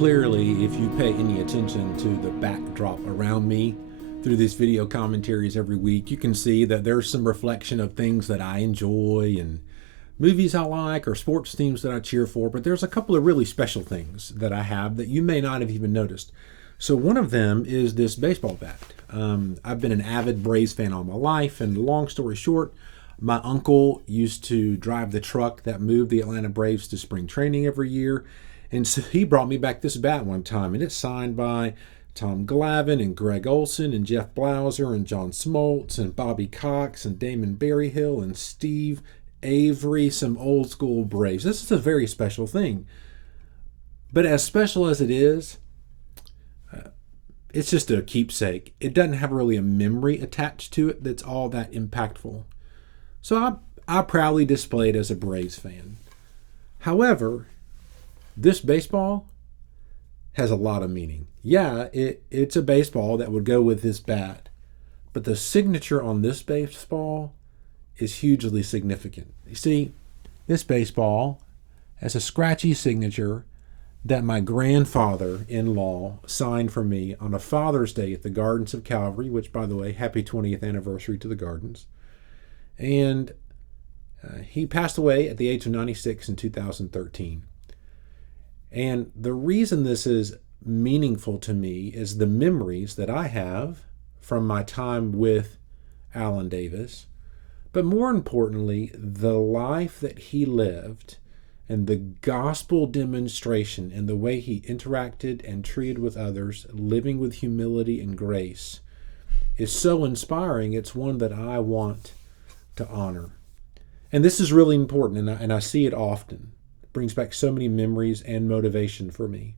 Clearly, if you pay any attention to the backdrop around me through these video commentaries every week, you can see that there's some reflection of things that I enjoy and movies I like or sports teams that I cheer for, but there's a couple of really special things that I have that you may not have even noticed. So one of them is this baseball bat. I've been an avid Braves fan all my life, and long story short, my uncle used to drive the truck that moved the Atlanta Braves to spring training every year. And so he brought me back this bat one time, and it's signed by Tom Glavine and Greg Olson and Jeff Blauser and John Smoltz and Bobby Cox and Damon Berryhill and Steve Avery, some old school Braves. This is a very special thing. But as special as it is, it's just a keepsake. It doesn't have really a memory attached to it that's all that impactful. So I proudly display it as a Braves fan. However, this baseball has a lot of meaning. Yeah, it's a baseball that would go with this bat, but the signature on this baseball is hugely significant. You see, this baseball has a scratchy signature that my grandfather-in-law signed for me on a Father's Day at the Gardens of Calvary, which, by the way, happy 20th anniversary to the Gardens. And he passed away at the age of 96 in 2013. And the reason this is meaningful to me is the memories that I have from my time with Alan Davis, but more importantly, the life that he lived and the gospel demonstration and the way he interacted and treated with others, living with humility and grace, is so inspiring. It's one that I want to honor. And this is really important, and I see it often. Brings back so many memories and motivation for me.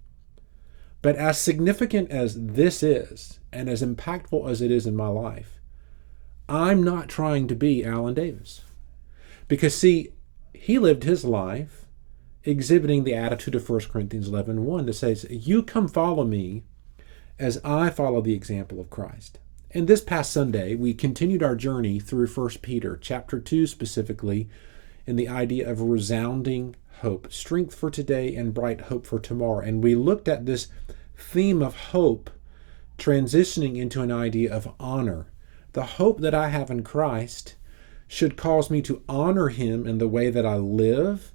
But as significant as this is, and as impactful as it is in my life, I'm not trying to be Alan Davis. Because see, he lived his life exhibiting the attitude of 1 Corinthians 11:1 that says, "You come follow me as I follow the example of Christ." And this past Sunday, we continued our journey through 1 Peter chapter 2 specifically, in the idea of resounding hope, strength for today and bright hope for tomorrow. And we looked at this theme of hope transitioning into an idea of honor. The hope that I have in Christ should cause me to honor him in the way that I live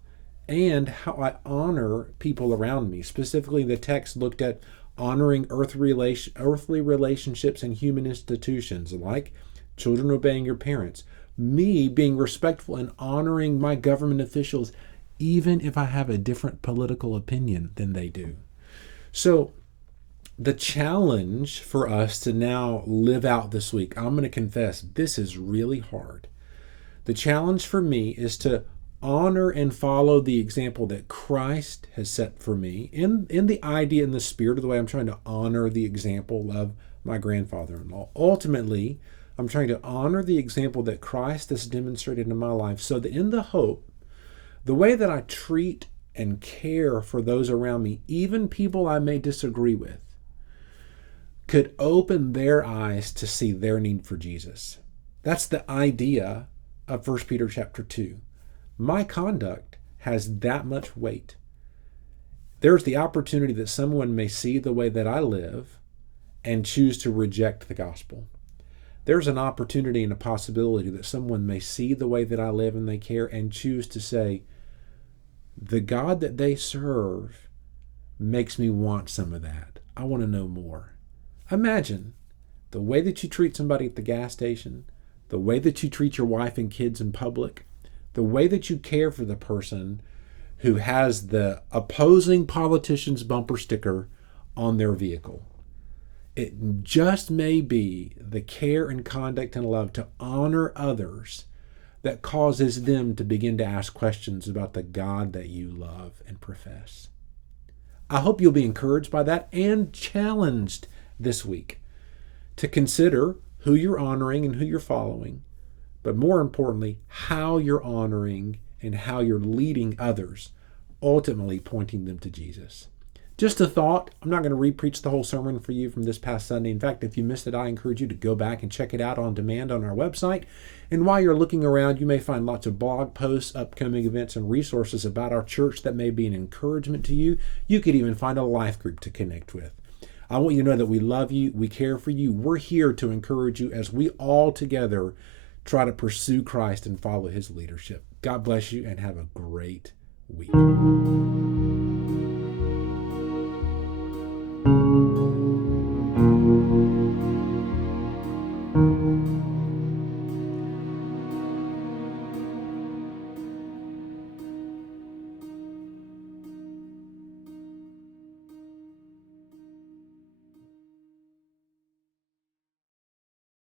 and how I honor people around me. Specifically, the text looked at honoring earthly relationships and human institutions, like children obeying your parents, me being respectful and honoring my government officials, even if I have a different political opinion than they do. So the challenge for us to now live out this week, I'm going to confess, this is really hard. The challenge for me is to honor and follow the example that Christ has set for me in the idea and the spirit of the way I'm trying to honor the example of my grandfather-in-law. Ultimately, I'm trying to honor the example that Christ has demonstrated in my life so that in the hope, the way that I treat and care for those around me, even people I may disagree with, could open their eyes to see their need for Jesus. That's the idea of 1 Peter chapter 2. My conduct has that much weight. There's the opportunity that someone may see the way that I live and choose to reject the gospel. There's an opportunity and a possibility that someone may see the way that I live and they care and choose to say, the God that they serve makes me want some of that. I want to know more. Imagine the way that you treat somebody at the gas station, the way that you treat your wife and kids in public, the way that you care for the person who has the opposing politician's bumper sticker on their vehicle. It just may be the care and conduct and love to honor others that causes them to begin to ask questions about the God that you love and profess. I hope you'll be encouraged by that and challenged this week to consider who you're honoring and who you're following, but more importantly, how you're honoring and how you're leading others, ultimately pointing them to Jesus. Just a thought. I'm not going to re-preach the whole sermon for you from this past Sunday. In fact, if you missed it, I encourage you to go back and check it out on demand on our website. And while you're looking around, you may find lots of blog posts, upcoming events, and resources about our church that may be an encouragement to you. You could even find a life group to connect with. I want you to know that we love you, we care for you. We're here to encourage you as we all together try to pursue Christ and follow his leadership. God bless you and have a great week.